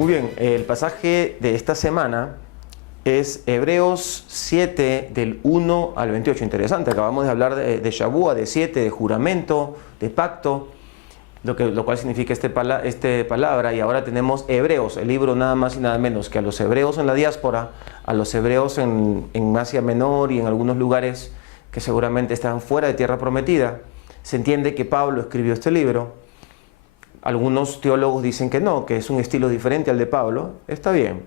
Muy bien, el pasaje de esta semana es Hebreos 7 del 1 al 28. Interesante, acabamos de hablar de Shavua, de 7, de juramento, de pacto, lo cual significa este palabra, y ahora tenemos Hebreos, el libro nada más y nada menos que a los hebreos en la diáspora, a los hebreos en Asia Menor y en algunos lugares que seguramente están fuera de Tierra Prometida. Se entiende que Pablo escribió este libro. Algunos teólogos dicen que no, que es un estilo diferente al de Pablo. Está bien.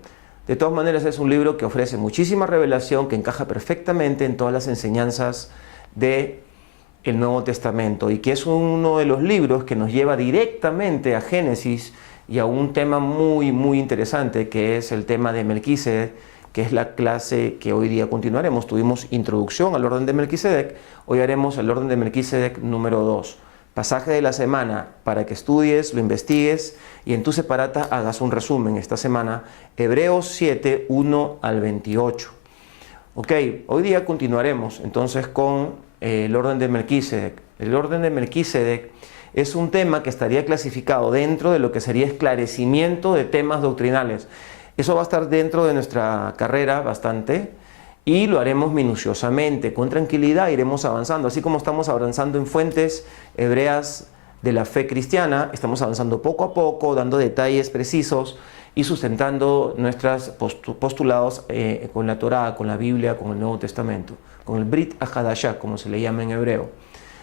De todas maneras, es un libro que ofrece muchísima revelación, que encaja perfectamente en todas las enseñanzas del Nuevo Testamento, y que es uno de los libros que nos lleva directamente a Génesis y a un tema muy, muy interesante, que es el tema de Melquisedec, que es la clase que hoy día continuaremos. Tuvimos introducción al orden de Melquisedec, hoy haremos el orden de Melquisedec número 2. Pasaje de la semana para que estudies, lo investigues y en tu separata hagas un resumen esta semana, Hebreos 7, 1 al 28. Ok, hoy día continuaremos entonces con el orden de Melquisedec. El orden de Melquisedec es un tema que estaría clasificado dentro de lo que sería esclarecimiento de temas doctrinales. Eso va a estar dentro de nuestra carrera bastante, y lo haremos minuciosamente, con tranquilidad iremos avanzando, así como estamos avanzando en fuentes hebreas de la fe cristiana. Estamos avanzando poco a poco, dando detalles precisos y sustentando nuestros postulados con la Torá, con la Biblia, con el Nuevo Testamento, con el Brit Hadashah, como se le llama en hebreo.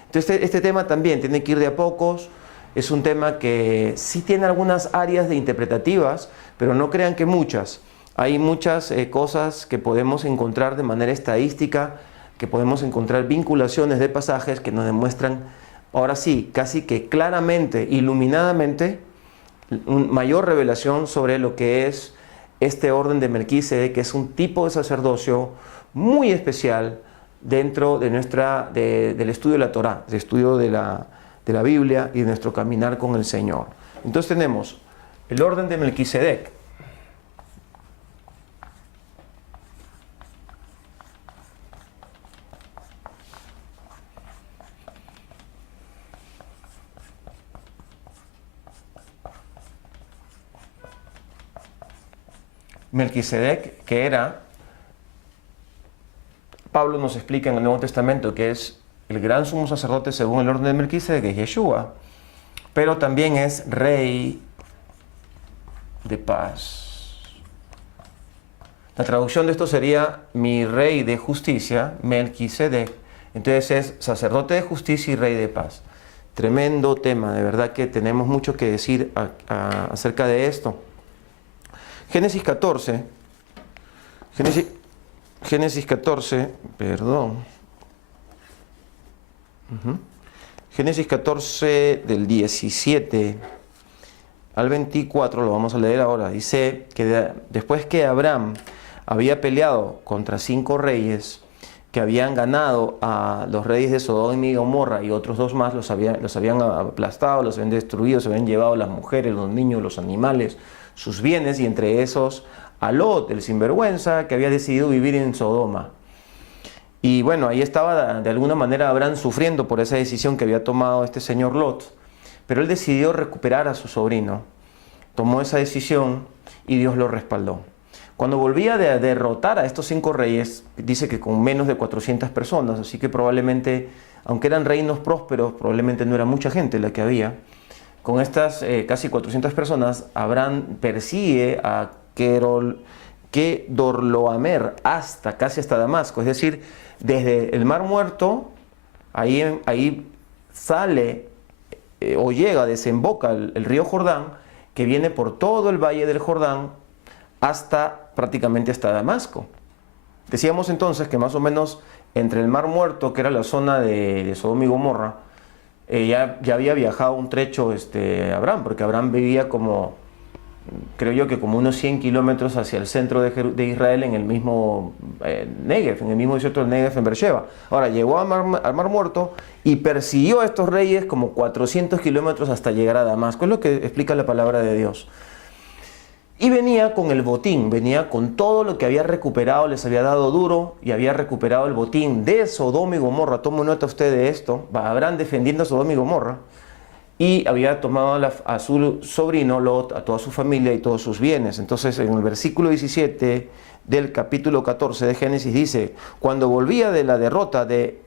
Entonces este tema también tiene que ir de a pocos. Es un tema que sí tiene algunas áreas de interpretativas, pero no crean que muchas. Hay muchas cosas que podemos encontrar de manera estadística, que podemos encontrar vinculaciones de pasajes que nos demuestran, ahora sí, casi que claramente, iluminadamente, mayor revelación sobre lo que es este orden de Melquisedec, que es un tipo de sacerdocio muy especial dentro de del estudio de la Torá, del estudio de la Biblia y de nuestro caminar con el Señor. Entonces tenemos el orden de Melquisedec. Melquisedec, que era, Pablo nos explica en el Nuevo Testamento que es el gran sumo sacerdote según el orden de Melquisedec, que es Yeshua, pero también es rey de paz. La traducción de esto sería mi rey de justicia, Melquisedec. Entonces es sacerdote de justicia y rey de paz. Tremendo tema, de verdad que tenemos mucho que decir acerca de esto. Génesis 14, Génesis 14 del 17 al 24, lo vamos a leer ahora. Dice que después que Abraham había peleado contra 5 reyes que habían ganado a los reyes de Sodoma y Gomorra, y otros 2 más los habían aplastado, los habían destruido, se habían llevado las mujeres, los niños, los animales, sus bienes, y entre esos a Lot, el sinvergüenza, que había decidido vivir en Sodoma. Y bueno, ahí estaba de alguna manera Abraham sufriendo por esa decisión que había tomado este señor Lot, pero él decidió recuperar a su sobrino, tomó esa decisión y Dios lo respaldó. Cuando volvía de derrotar a estos 5 reyes, dice que con menos de 400 personas, así que probablemente, aunque eran reinos prósperos, probablemente no era mucha gente la que había. Con estas casi 400 personas, Abraham persigue a Kedorlaomer hasta Damasco, es decir, desde el Mar Muerto, ahí sale o llega, desemboca el río Jordán, que viene por todo el valle del Jordán prácticamente hasta Damasco. Decíamos entonces que más o menos entre el Mar Muerto, que era la zona de Sodoma y Gomorra, ya había viajado un trecho Abraham, porque Abraham vivía como, creo yo que como unos 100 kilómetros hacia el centro de Israel, en el mismo Negev, en el mismo desierto del Negev, en Beersheba. Ahora llegó al Mar Muerto y persiguió a estos reyes como 400 kilómetros hasta llegar a Damasco. Es lo que explica la palabra de Dios. Y venía con el botín, venía con todo lo que había recuperado, les había dado duro y había recuperado el botín de Sodoma y Gomorra. Tome nota usted de esto, Abraham defendiendo a Sodoma y Gomorra. y había tomado a su sobrino Lot, a toda su familia y todos sus bienes. Entonces en el versículo 17 del capítulo 14 de Génesis dice: cuando volvía de la derrota de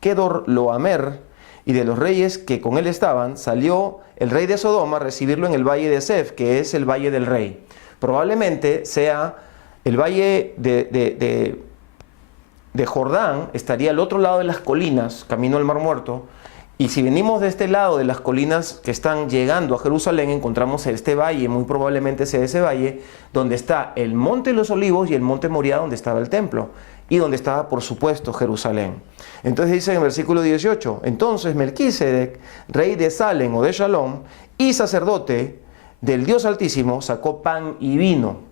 Kedorlaomer y de los reyes que con él estaban, salió el rey de Sodoma a recibirlo en el valle de Sef, que es el valle del rey. Probablemente sea el valle de Jordán, estaría al otro lado de las colinas, camino al Mar Muerto. Y si venimos de este lado de las colinas que están llegando a Jerusalén, encontramos este valle, muy probablemente sea ese valle, donde está el Monte de los Olivos y el Monte Moriah, donde estaba el templo, y donde estaba, por supuesto, Jerusalén. Entonces dice en el versículo 18, entonces Melquisedec, rey de Salem o de Shalom, y sacerdote del Dios Altísimo, sacó pan y vino.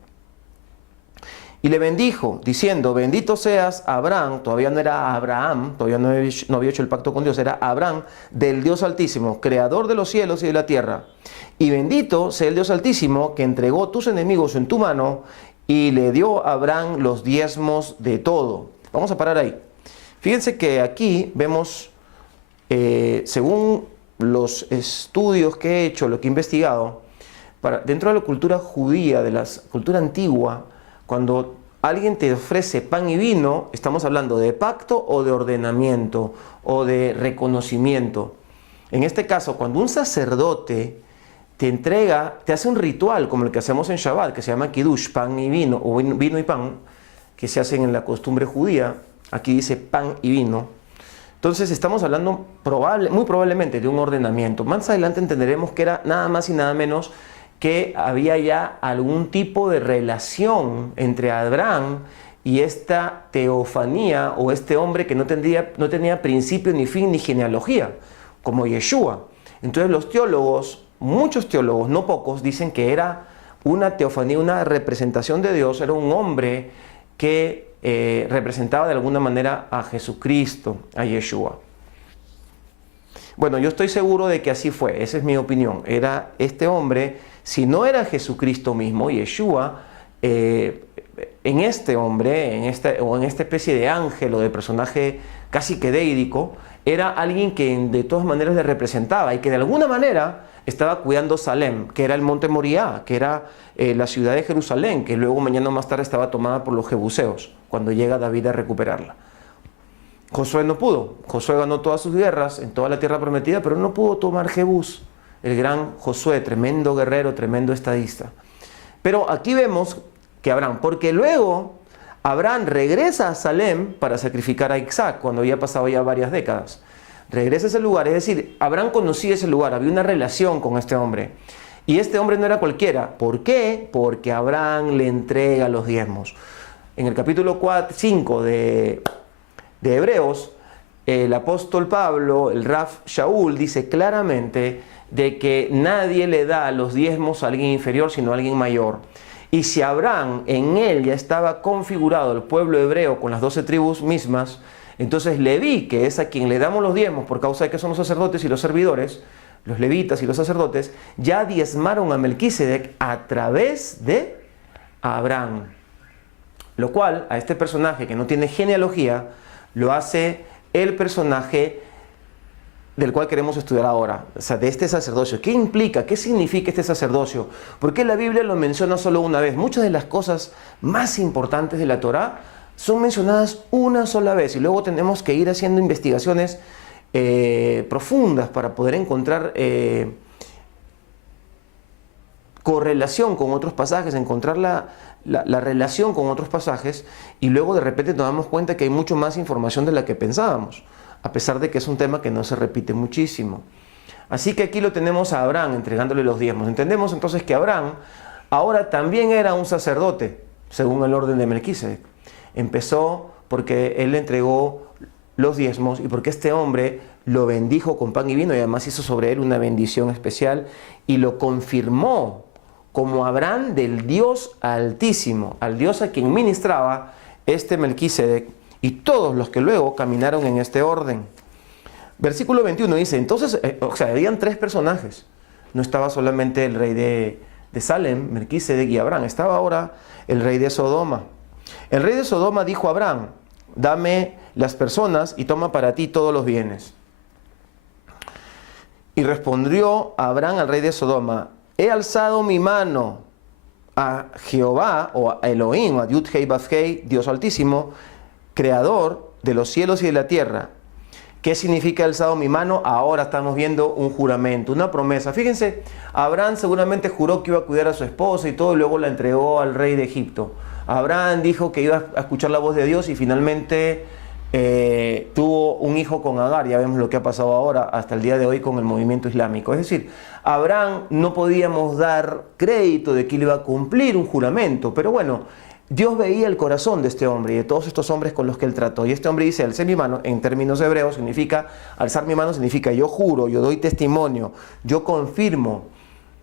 Y le bendijo, diciendo: bendito seas Abraham, todavía no era Abraham, todavía no había hecho el pacto con Dios, era Abraham, del Dios Altísimo, creador de los cielos y de la tierra. Y bendito sea el Dios Altísimo, que entregó tus enemigos en tu mano, y le dio a Abraham los diezmos de todo. Vamos a parar ahí. Fíjense que aquí vemos, según los estudios que he hecho, lo que he investigado, dentro de la cultura judía, de la cultura antigua, cuando alguien te ofrece pan y vino, estamos hablando de pacto o de ordenamiento o de reconocimiento. En este caso, cuando un sacerdote te entrega, te hace un ritual como el que hacemos en Shabbat, que se llama Kiddush, pan y vino, o vino y pan, que se hacen en la costumbre judía. Aquí dice pan y vino. Entonces estamos hablando muy probablemente de un ordenamiento. Más adelante entenderemos que era nada más y nada menos que había ya algún tipo de relación entre Abraham y esta teofanía o este hombre que no tenía principio ni fin ni genealogía, como Yeshua. Entonces los teólogos, muchos teólogos, no pocos, dicen que era una teofanía, una representación de Dios, era un hombre que representaba de alguna manera a Jesucristo, a Yeshua. Bueno, yo estoy seguro de que así fue, esa es mi opinión. Era este hombre, si no era Jesucristo mismo, Yeshua, en este hombre, en esta especie de ángel o de personaje casi que deídico, era alguien que de todas maneras le representaba y que de alguna manera estaba cuidando Salem, que era el monte Moriah, que era la ciudad de Jerusalén, que luego mañana más tarde estaba tomada por los jebuseos, cuando llega David a recuperarla. Josué no pudo. Josué ganó todas sus guerras en toda la tierra prometida, pero no pudo tomar Jebús. El gran Josué, tremendo guerrero, tremendo estadista. Pero aquí vemos que Abraham, porque luego Abraham regresa a Salem para sacrificar a Isaac, cuando había pasado ya varias décadas. Regresa a ese lugar, es decir, Abraham conocía ese lugar, había una relación con este hombre. Y este hombre no era cualquiera. ¿Por qué? Porque Abraham le entrega los diezmos. En el capítulo 5 de Hebreos, el apóstol Pablo, el Rav Shaul, dice claramente de que nadie le da los diezmos a alguien inferior, sino a alguien mayor. Y si Abraham, en él ya estaba configurado el pueblo hebreo con las 12 tribus mismas, entonces Leví, que es a quien le damos los diezmos por causa de que son los sacerdotes y los servidores, los levitas y los sacerdotes, ya diezmaron a Melquisedec a través de Abraham. Lo cual, a este personaje que no tiene genealogía, lo hace el personaje del cual queremos estudiar ahora, o sea, de este sacerdocio. ¿Qué implica? ¿Qué significa este sacerdocio? ¿Por qué la Biblia lo menciona solo una vez? Muchas de las cosas más importantes de la Torá son mencionadas una sola vez y luego tenemos que ir haciendo investigaciones profundas para poder encontrar correlación con otros pasajes, encontrar la relación con otros pasajes, y luego de repente nos damos cuenta que hay mucho más información de la que pensábamos, a pesar de que es un tema que no se repite muchísimo. Así que aquí lo tenemos a Abraham entregándole los diezmos. Entendemos entonces que Abraham ahora también era un sacerdote, según el orden de Melquisedec. Empezó porque él le entregó los diezmos y porque este hombre lo bendijo con pan y vino y además hizo sobre él una bendición especial y lo confirmó como Abraham del Dios Altísimo, al Dios a quien ministraba este Melquisedec y todos los que luego caminaron en este orden. Versículo 21 dice, entonces, habían tres personajes. No estaba solamente el rey de Salem, Melquisedec y Abraham, estaba ahora el rey de Sodoma. El rey de Sodoma dijo a Abraham, dame las personas y toma para ti todos los bienes. Y respondió Abraham al rey de Sodoma: he alzado mi mano a Jehová, o a Elohim, o a Yud Hei Vav Hei, Dios Altísimo, creador de los cielos y de la tierra. ¿Qué significa he alzado mi mano? Ahora estamos viendo un juramento, una promesa. Fíjense, Abraham seguramente juró que iba a cuidar a su esposa y todo, y luego la entregó al rey de Egipto. Abraham dijo que iba a escuchar la voz de Dios y finalmente tuvo un hijo con Agar. Ya vemos lo que ha pasado ahora hasta el día de hoy con el movimiento islámico. Es decir, Abraham no podíamos dar crédito de que él iba a cumplir un juramento, pero bueno, Dios veía el corazón de este hombre y de todos estos hombres con los que él trató. Y este hombre dice: alcé mi mano, en términos hebreos significa, alzar mi mano significa yo juro, yo doy testimonio, yo confirmo,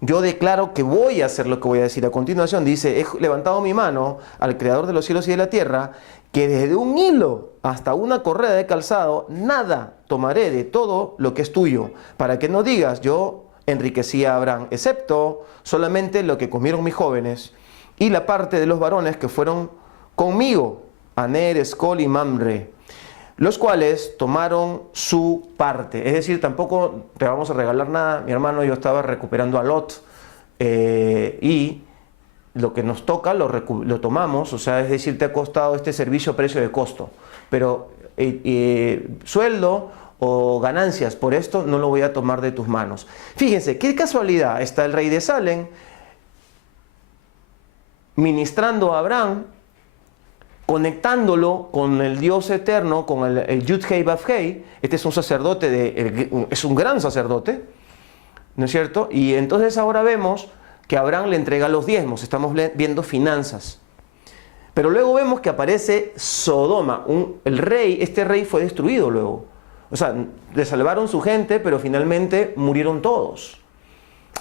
yo declaro que voy a hacer lo que voy a decir. A continuación dice: he levantado mi mano al creador de los cielos y de la tierra, que desde un hilo hasta una correa de calzado, nada tomaré de todo lo que es tuyo, para que no digas yo enriquecí a Abraham, excepto solamente lo que comieron mis jóvenes, y la parte de los varones que fueron conmigo, Aner, Escol y Mamre, los cuales tomaron su parte. Es decir, tampoco te vamos a regalar nada. Mi hermano, yo estaba recuperando a Lot, y lo que nos toca lo tomamos, o sea, es decir, te ha costado este servicio a precio de costo, pero sueldo o ganancias por esto no lo voy a tomar de tus manos. Fíjense, qué casualidad, está el rey de Salem ministrando a Abraham, conectándolo con el Dios eterno, con el Yud Hei Vav Hei. Este es un sacerdote, es un gran sacerdote, ¿no es cierto? Y entonces ahora vemos que Abraham le entrega los diezmos, estamos viendo finanzas. Pero luego vemos que aparece Sodoma, este rey fue destruido luego. O sea, le salvaron su gente, pero finalmente murieron todos.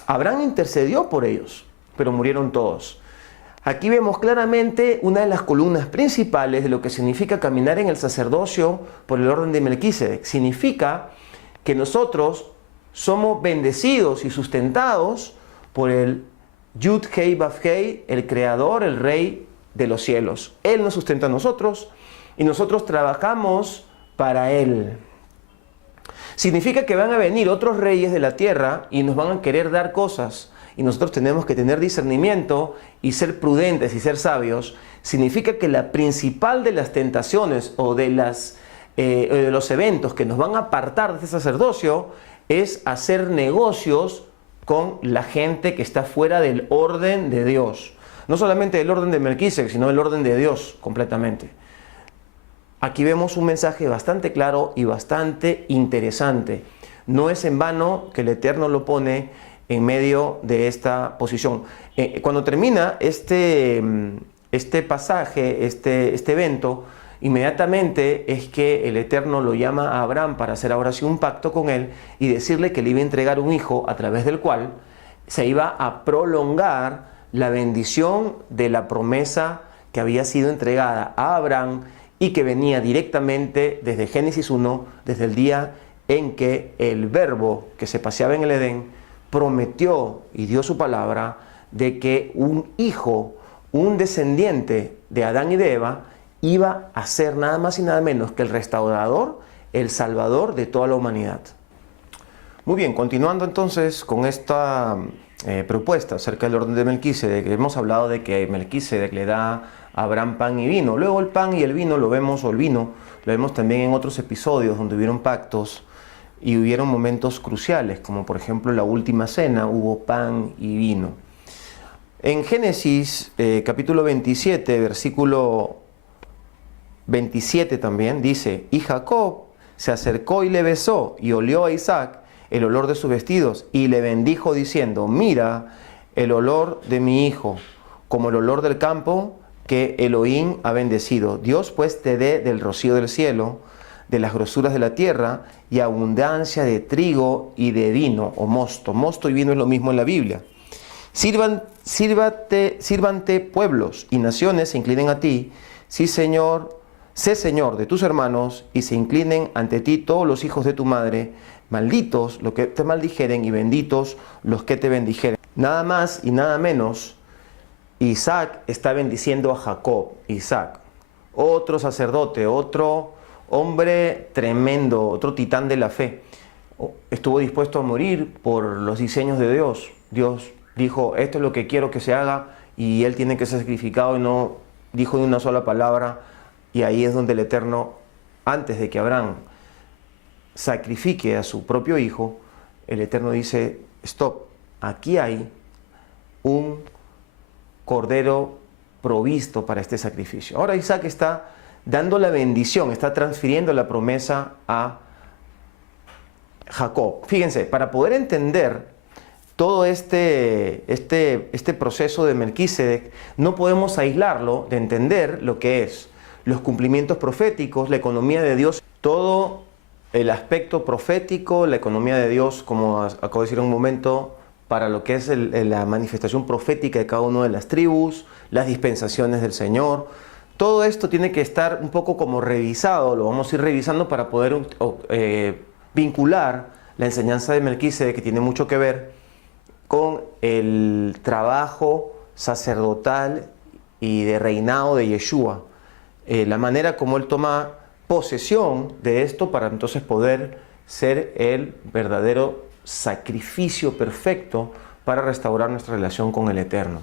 Abraham intercedió por ellos, pero murieron todos. Aquí vemos claramente una de las columnas principales de lo que significa caminar en el sacerdocio por el orden de Melquisedec. Significa que nosotros somos bendecidos y sustentados por el Yud Hei Vav Hei, el creador, el rey de los cielos. Él nos sustenta a nosotros y nosotros trabajamos para él. Significa que van a venir otros reyes de la tierra y nos van a querer dar cosas. Y nosotros tenemos que tener discernimiento y ser prudentes y ser sabios. Significa que la principal de las tentaciones o de los eventos que nos van a apartar de este sacerdocio es hacer negocios con la gente que está fuera del orden de Dios. No solamente del orden de Melquisedec, sino del orden de Dios completamente. Aquí vemos un mensaje bastante claro y bastante interesante. No es en vano que el Eterno lo pone en medio de esta posición. Cuando termina este pasaje, este evento, inmediatamente es que el Eterno lo llama a Abraham para hacer ahora sí un pacto con él y decirle que le iba a entregar un hijo a través del cual se iba a prolongar la bendición de la promesa que había sido entregada a Abraham y que venía directamente desde Génesis 1, desde el día en que el Verbo que se paseaba en el Edén prometió y dio su palabra de que un hijo, un descendiente de Adán y de Eva, iba a ser nada más y nada menos que el restaurador, el salvador de toda la humanidad. Muy bien, continuando entonces con esta propuesta acerca del orden de Melquisedec. Hemos hablado de que Melquisedec le da a Abraham pan y vino. Luego el pan y el vino lo vemos, lo vemos también en otros episodios donde hubieron pactos y hubieron momentos cruciales, como por ejemplo la última cena, hubo pan y vino. En Génesis capítulo 27, versículo 27 también dice: y Jacob se acercó y le besó, y olió a Isaac el olor de sus vestidos, y le bendijo diciendo: mira el olor de mi hijo, como el olor del campo que Elohim ha bendecido. Dios pues te dé del rocío del cielo, de las grosuras de la tierra, y abundancia de trigo y de vino, o mosto. Mosto y vino es lo mismo en la Biblia. Sírvante pueblos y naciones se inclinen a ti. Sí, Señor, sé Señor de tus hermanos, y se inclinen ante ti todos los hijos de tu madre. Malditos los que te maldijeren y benditos los que te bendijeren. Nada más y nada menos, Isaac está bendiciendo a Jacob. Isaac, otro sacerdote, otro hombre tremendo, otro titán de la fe. estuvo dispuesto a morir por los diseños de Dios. Dios dijo, esto es lo que quiero que se haga, y él tiene que ser sacrificado, y no dijo ni una sola palabra. Y ahí es donde el Eterno, antes de que Abraham sacrifique a su propio hijo, el Eterno dice, stop, aquí hay un cordero provisto para este sacrificio. Ahora Isaac está dando la bendición, está transfiriendo la promesa a Jacob. Fíjense, para poder entender todo este proceso de Melquisedec, no podemos aislarlo de entender lo que es los cumplimientos proféticos, la economía de Dios, todo el aspecto profético, la economía de Dios, como acabo de decir en un momento, para lo que es la manifestación profética de cada una de las tribus, las dispensaciones del Señor. Todo esto tiene que estar un poco como revisado, lo vamos a ir revisando para poder vincular la enseñanza de Melquisedec, que tiene mucho que ver con el trabajo sacerdotal y de reinado de Yeshua. La manera como él toma posesión de esto para entonces poder ser el verdadero sacrificio perfecto para restaurar nuestra relación con el Eterno.